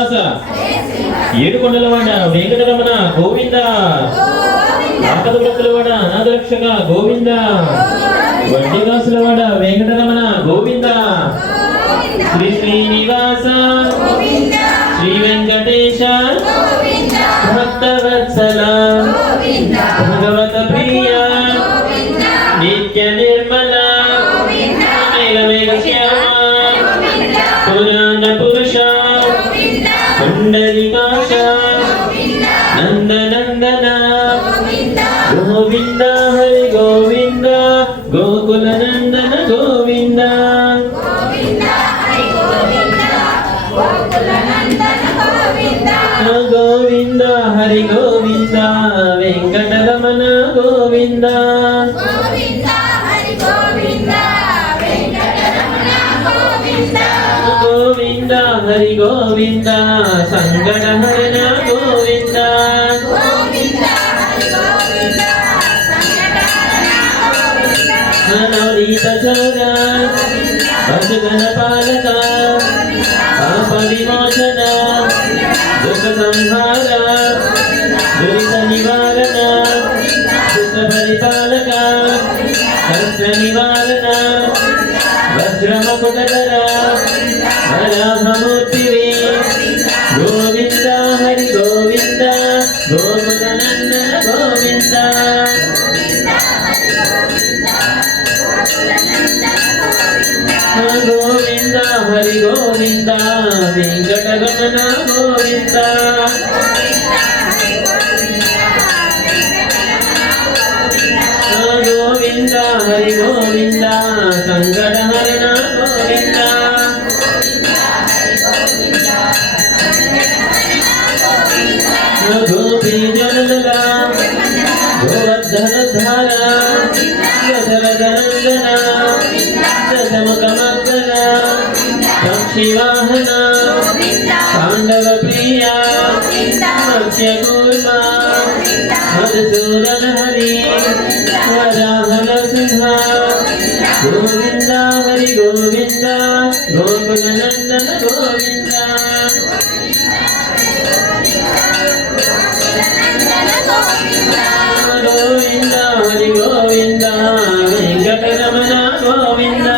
శ్రీనివాస ఏడుకొండలవాడ వెంకటరమణ గోవింద ఆపదగ్రస్తులవాడ అనాథరక్షక గోవింద వడ్డీదాసులవాడ వెంకటరమణ గోవింద శ్రీ శ్రీనివాస శ్రీ వెంకటేశ భక్తవత్సల భగవత ప్రియ నిత్య నిర్మల మేఘ శ్యామ పురాణ పురుష పుండరీకాక్ష నందనందన గోవింద హరి గోవింద గోకుల నందన గోవింద గోవింద హరి గోవింద వెంకటరమణ గోవింద గోవింద హరి గోవింద సంగడహరణ గోవింద నవనీత చోర భజగణ పాలక పాప విమోచన దుఃఖ సంహార దురిత నివారణ సుఖ పరిపాలక కష్ట నివారణ వజ్రమకుటధర వరాహమూర్తివే గోవింద హరి గోవింద గోకుల నందన గోవింద గోవింద హరి గోవింద వెంకటరమణ గోవింద గోవింద హరి గోవింద సంగడహరణ గోవింద గోపీ జనల గోవర్ధనధార దశరథనందన దశముఖమర్దన పక్షివాహన పాండవ ప్రియ మత్స్యకూర్మ మధుసూదన హరి వరాహన సింహ గోవింద హరి గోవింద గోకుల నందన గోవింద గోవింద హరి గోవింద వెంకటరమణ గోవింద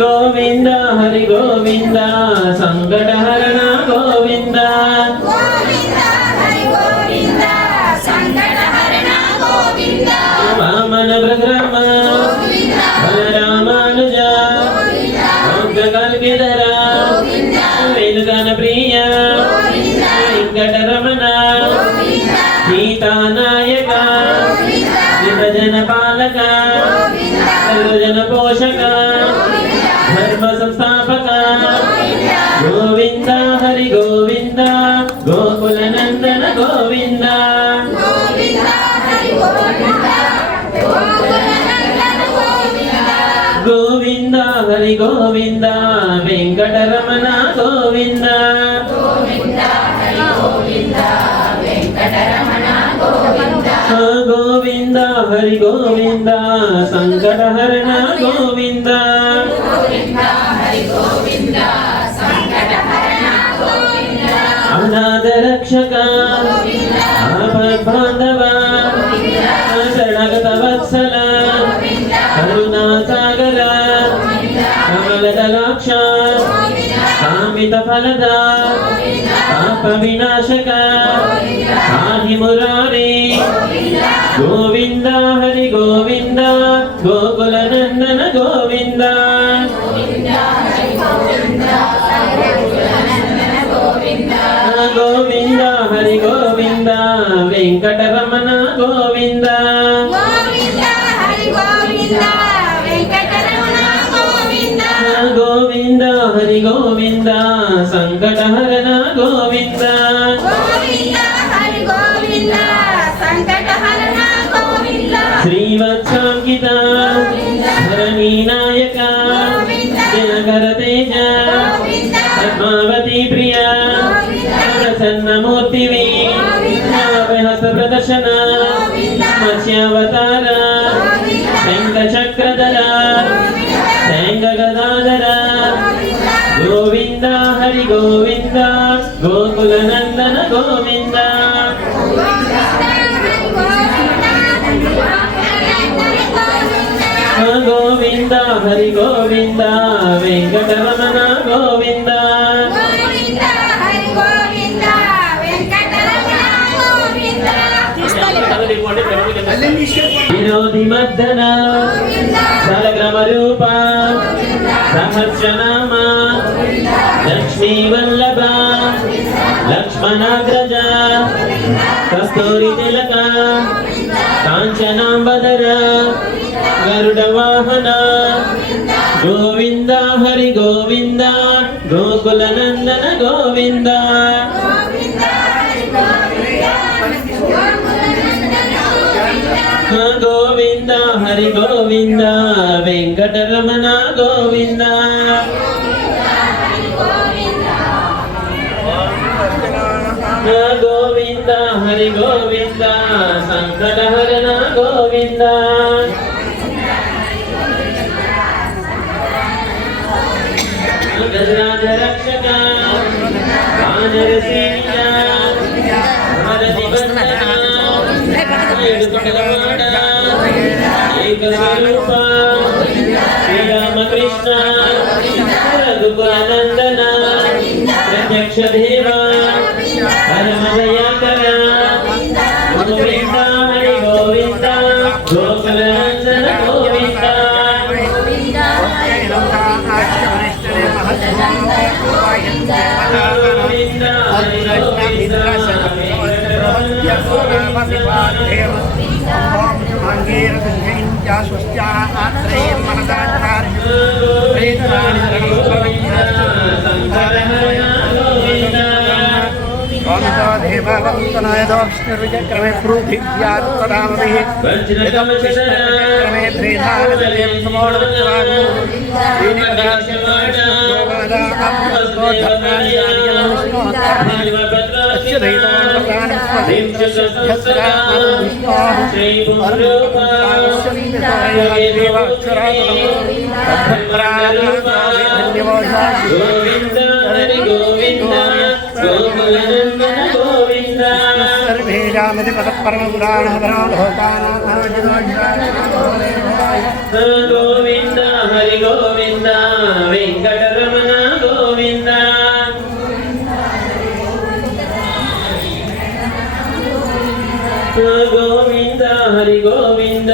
గోవింద హరి గోవింద సంకటహరణ గోవింద వామన భ్రమ బలరామానుజ కల్కిధర వెనుగన ప్రియ వెంకటరమణ సీతానాయక విభజన పాలక సర్వజన పోషక ధర్మ సంస్థాపక గోవింద హరి గోవింద గోకుల నందన గోవింద గోవింద హరి గోవింద వెంకటరమణ గోవింద గోవింద హరి గోవింద సంకటహరణ గోవింద అనాథ రక్షక ఆపద్బాంధవ శరణగత వత్సల కరుణా సాగర కమలదలాక్ష కామిత ఫలద పాప వినాశక ఆది మురారి గోవింద హరి గోవింద గోకుల నందన గోవింద గోవింద హరి గోవింద వెంకటరమణ గోవింద గోవింద హరి గోవింద సంకటహరణ గోవింద శ్రీవత్సాంకిత ధరణీ నాయక జనకర తేజ పద్మావతి ప్రియ ప్రసన్నమూర్తివి హస్త ప్రదర్శన మత్స్యావతార శంఖ చక్రధర गदाधर गोविंद हरि गोविंद गोकुल नंदन गोविंद गोविंद हरि गोविंद वेंकटरमण गोविंद विनोदी मर्दन सलग्राम रूप सहस्रनाम लक्ष्मी वल्लभ लक्ष्मणाग्रज कस्तूरी तिलक कांचनांबदर गरुड वाहन गोविंद हरि गोविंद गोकुल नंदन गोविंद गोविंद हरि गोविंद वेंकटरमण गोविंद गोविंद हरि गोविंद संकटहरण गोविंद गजराज रक्षक वानरसेना भारती बंदना एक स्वरूप श्री राम कृष्ण रघुकुलनंदन प्रत्यक्ष देवा परम दयाकर गोविंद हरि गोविंद गोकुल नंदन गोविंद गोविंद हरि गोविंद देवावन्तनाय दोष्णविजक्रमे प्रूभिव्यात्तदामभिः क्रमे त्रेधानजलेन समोणवत्सवागो सर्वेजामति गोविंद हरि गोविंद वेंकटरमण गोविंद गोविंद हरि गोविंद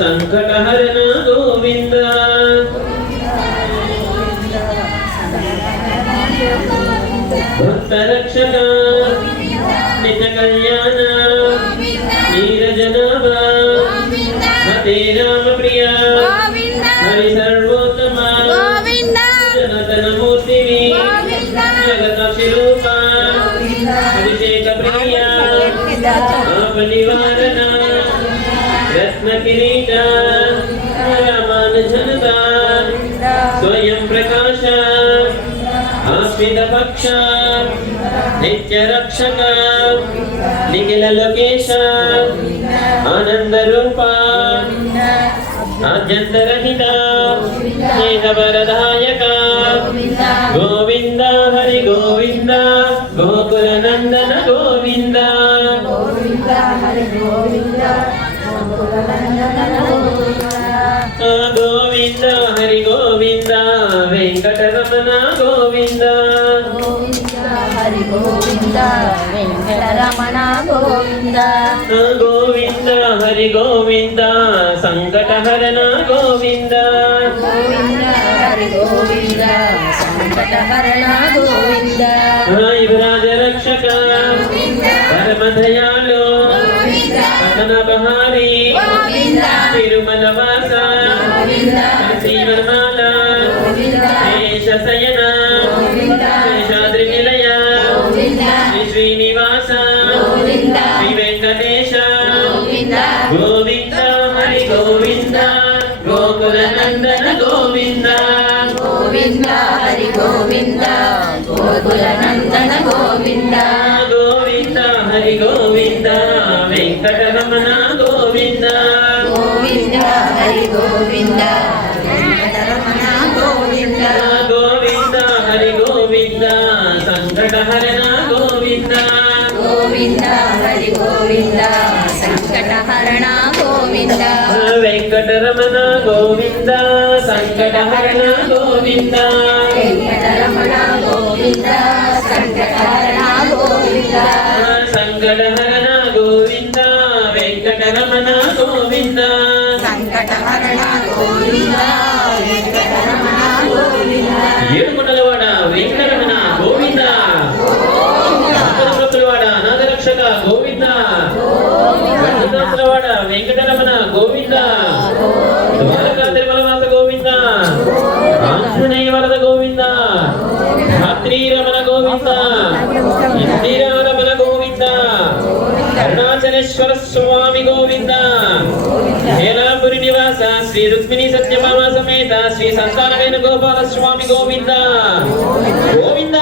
संकटहरण गोविंद भक्त रक्षक नित्य कल्याण नीरजनाभ हते राम प्रिया हरि सर्वोत्तम जनतन मूर्ति जगत शिरूप अभिषेक प्रिया आप निवारण रत्न किरीट रामानुजनता स्वयं प्रकाश आस्मित पक्ष नित्य रक्षक निखिल लोकेश आनंद रूप आद्यंत रहित स्नेह वरदायक गोविंद हरि गोविंद गोकुल नंदन गोविंद गोविंद हरि गोविंद वेंकटरमण गोविंद हरि गोविंद वेंकटरमण गोविंद गोविंद हरि गोविंद संकटहरण गोविंद गोविंद हरि गोविंद संकटहरण गोविंद युवराज रक्षक परम दयालु पतन बहारी तिरुमल वासा जीवनमाला शेष शयन शेषाद्रि निलय श्री श्रीनिवास श्री वेंकटेश गोविंद हरि गोविंद गोकुल नंदन गोविंद गोविंद हरि गोविंद गोकुल नंदन गोविंद गोविंद हरि गोविंद वेंकटरमण गोविंद गोविंद हरि गोविंद वेंकटरमण సంకటహరణ గోవింద వెంకటరమణ గోవింద సంకటహరణ గోవింద సంకటహరణ గోవింద వెంకటరమణ గోవింద సంకటహరణ గోవింద వెంకటరమణ గోవింద ఏడుకొండలవాడ వెంకటరమణ గోవింద సంకటమృతులవాడ అనాథరక్షక గోవింద గండదాసులవాడ వెంకటరమణ గోవింద ద్వారకా తిరుమలవాస గోవింద ఆంజనేయ వరద గోవింద రాత్రీరమణ గోవింద ఇందిరారమణ గోవింద అరుణాచలేశ్వర స్వామి గోవింద హేలాపురి నివాస శ్రీ రుక్మిణి సత్యభామ సమేత శ్రీ సంతాన వేణుగోపాల స్వామి గోవింద గోవింద